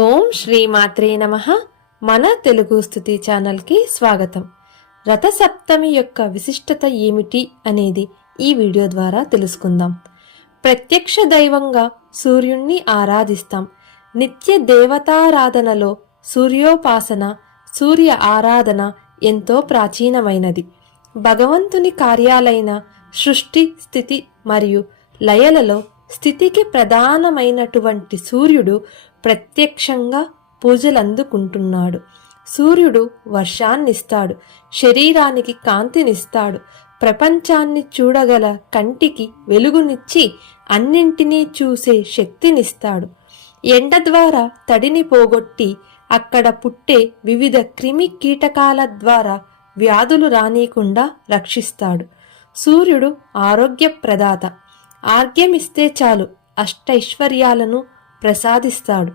ఓం శ్రీమాత్రే నమ. మన తెలుగు స్థుతి ఛానల్కి స్వాగతం. రథసప్తమి యొక్క విశిష్టత ఏమిటి అనేది ఈ వీడియో ద్వారా తెలుసుకుందాం. ప్రత్యక్ష దైవంగా సూర్యుణ్ణి ఆరాధిస్తాం. నిత్య దేవతారాధనలో సూర్యోపాసన సూర్య ఆరాధన ఎంతో ప్రాచీనమైనది. భగవంతుని కార్యాలైన సృష్టి స్థితి మరియు లయలలో స్థితికి ప్రధానమైనటువంటి సూర్యుడు ప్రత్యక్షంగా పూజలందుకుంటున్నాడు సూర్యుడు వర్షాన్నిస్తాడు శరీరానికి కాంతినిస్తాడు ప్రపంచాన్ని చూడగల కంటికి వెలుగునిచ్చి అన్నింటినీ చూసే శక్తినిస్తాడు. ఎండ ద్వారా తడిని పోగొట్టి అక్కడ పుట్టే వివిధ క్రిమి కీటకాల ద్వారా వ్యాధులు రానీయకుండా రక్షిస్తాడు. సూర్యుడు ఆరోగ్య ప్రదాత ఆర్గ్యమిస్తే చాలు అష్టైశ్వర్యాలను ప్రసాదిస్తాడు.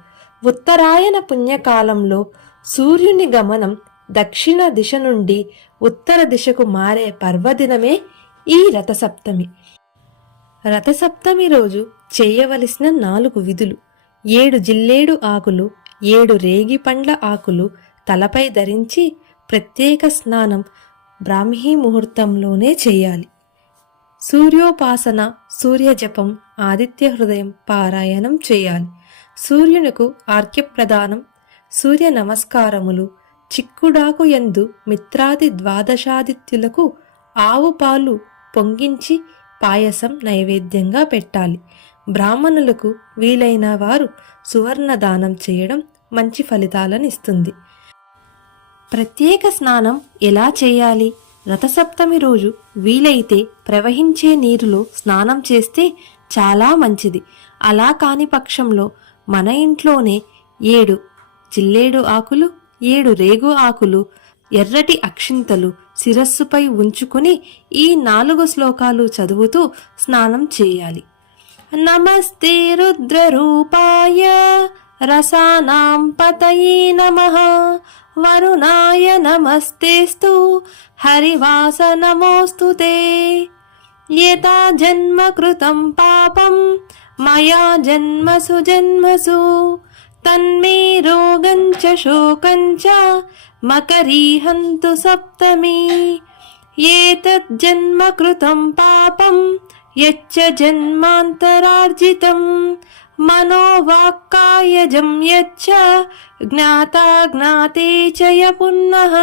ఉత్తరాయణ పుణ్యకాలంలో సూర్యుని గమనం దక్షిణ దిశ నుండి ఉత్తర దిశకు మారే పర్వదినమే ఈ రథసప్తమి. రథసప్తమి రోజు చేయవలసిన నాలుగు విధులు. ఏడు జిల్లేడు ఆకులు ఏడు రేగి పండ్ల ఆకులు తలపై ధరించి ప్రత్యేక స్నానం బ్రాహ్మీ ముహూర్తంలోనే చేయాలి. సూర్యోపాసన సూర్యజపం ఆదిత్య హృదయం పారాయణం చేయాలి. సూర్యునకు ఆర్క్యప్రదానం సూర్య నమస్కారములు చిక్కుడాకు యందు మిత్రాది ద్వాదశాదిత్యులకు ఆవు పాలు పొంగించి పాయసం నైవేద్యంగా పెట్టాలి. బ్రాహ్మణులకు వీలైన వారు సువర్ణ దానం చేయడం మంచి ఫలితాలను ఇస్తుంది ప్రత్యేక స్నానం ఎలా చేయాలి? రథసప్తమి రోజు వీలైతే ప్రవహించే నీరులో స్నానం చేస్తే చాలా మంచిది. అలా కాని పక్షంలో మన ఇంట్లోనే ఏడు జిల్లేడు ఆకులు ఏడు రేగు ఆకులు ఎర్రటి అక్షింతలు శిరస్సుపై ఉంచుకుని ఈ నాలుగు శ్లోకాలు చదువుతూ స్నానం చేయాలి. నమస్తే రుద్రరూపాయ రసానాం పతయే నమః. వరుణాయ నమస్తేస్తు హరివాస నమోస్తు తే యథా జన్మ కృతం పాపం మయా జన్మసు జన్మసు తన్మే రోగం చ శోకం చ మకరీహంతు సప్తమి ఏతత్ కృతం పాపం యచ్చ జన్మాంతరార్జితం మనోవాక్కాయజం యచ్చ జ్ఞాతా జ్ఞాతే చ య పునః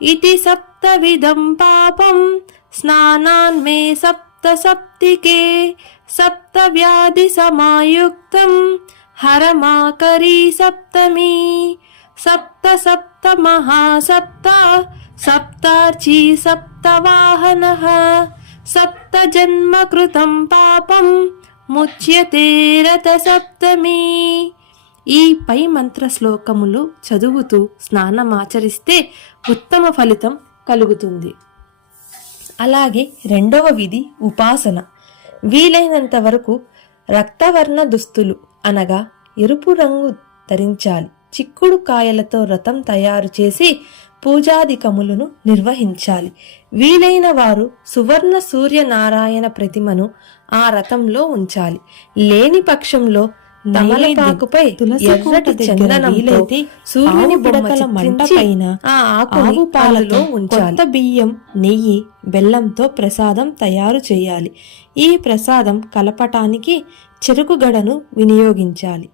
ఇతి సప్తవిధం పాపం స్నానాన్ మే సప్త సప్తికే సప్త వ్యాధి సమాయుక్తం హరమాకరీ సప్తమి సప్త ముచ్యతే రథ సప్తమి ఈ పై మంత్ర శ్లోకములు చదువుతూ స్నానమాచరిస్తే ఉత్తమ ఫలితం కలుగుతుంది. అలాగే రెండవ విధి ఉపాసన. వీలైనంత వరకు రక్తవర్ణ దుస్తులు అనగా ఎరుపు రంగు ధరించాలి. చిక్కుడు కాయలతో రథం తయారు చేసి పూజాధికములను నిర్వహించాలి. వీలైన వారు సువర్ణ సూర్యనారాయణ ప్రతిమను ఆ రథంలో ఉంచాలి. లేని పక్షంలో తమలపాకుపై ఎర్రటి చందనంతో సూర్యుని బొమ్మల మంట పైన ఆ ఆకు పాలలో ఉంచాలి. బియ్యం నెయ్యి బెల్లంతో ప్రసాదం తయారు చేయాలి. ఈ ప్రసాదం కలపటానికి చెరుకు గడను వినియోగించాలి.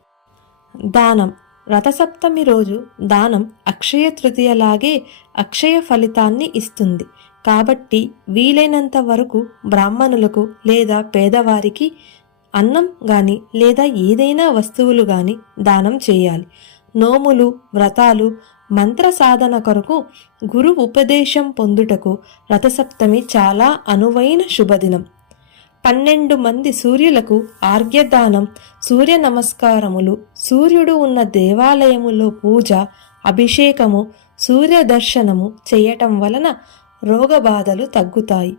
దానం. రథసప్తమి రోజు దానం అక్షయ తృతీయలాగే అక్షయ ఫలితాన్ని ఇస్తుంది. కాబట్టి వీలైనంత వరకు బ్రాహ్మణులకు లేదా పేదవారికి అన్నం గాని లేదా ఏదైనా వస్తువులు గాని దానం చేయాలి. నోములు వ్రతాలు మంత్ర సాధన కొరకు గురు ఉపదేశం పొందుటకు రథసప్తమి చాలా అనువైన శుభదినం. పన్నెండు మంది సూర్యులకు ఆర్ఘ్యదానం సూర్య నమస్కారములు సూర్యుడు ఉన్న దేవాలయములో పూజ అభిషేకము సూర్య దర్శనము చేయటం వలన రోగబాధలు తగ్గుతాయి.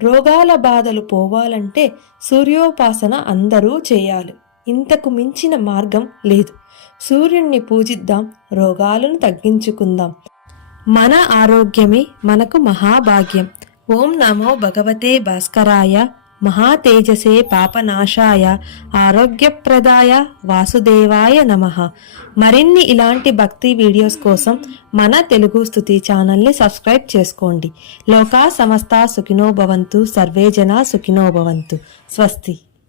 రోగాల బాధలు పోవాలంటే సూర్యోపాసన అందరూ చేయాలి. ఇంతకు మించిన మార్గం లేదు. సూర్యుణ్ణి పూజిద్దాం రోగాలను తగ్గించుకుందాం. మన ఆరోగ్యమే మనకు మహాభాగ్యం. ఓం నమో భగవతే భాస్కరాయ మహాతేజసే పాపనాశాయ ఆరోగ్యప్రదాయ వాసుదేవాయ నమః. మరిన్ని ఇలాంటి భక్తి వీడియోస్ కోసం మన తెలుగు స్థుతి ఛానల్ని సబ్స్క్రైబ్ చేసుకోండి. లోకా సమస్త సుఖినో భవంతు సర్వే జన సుఖినో భవంతు. స్వస్తి.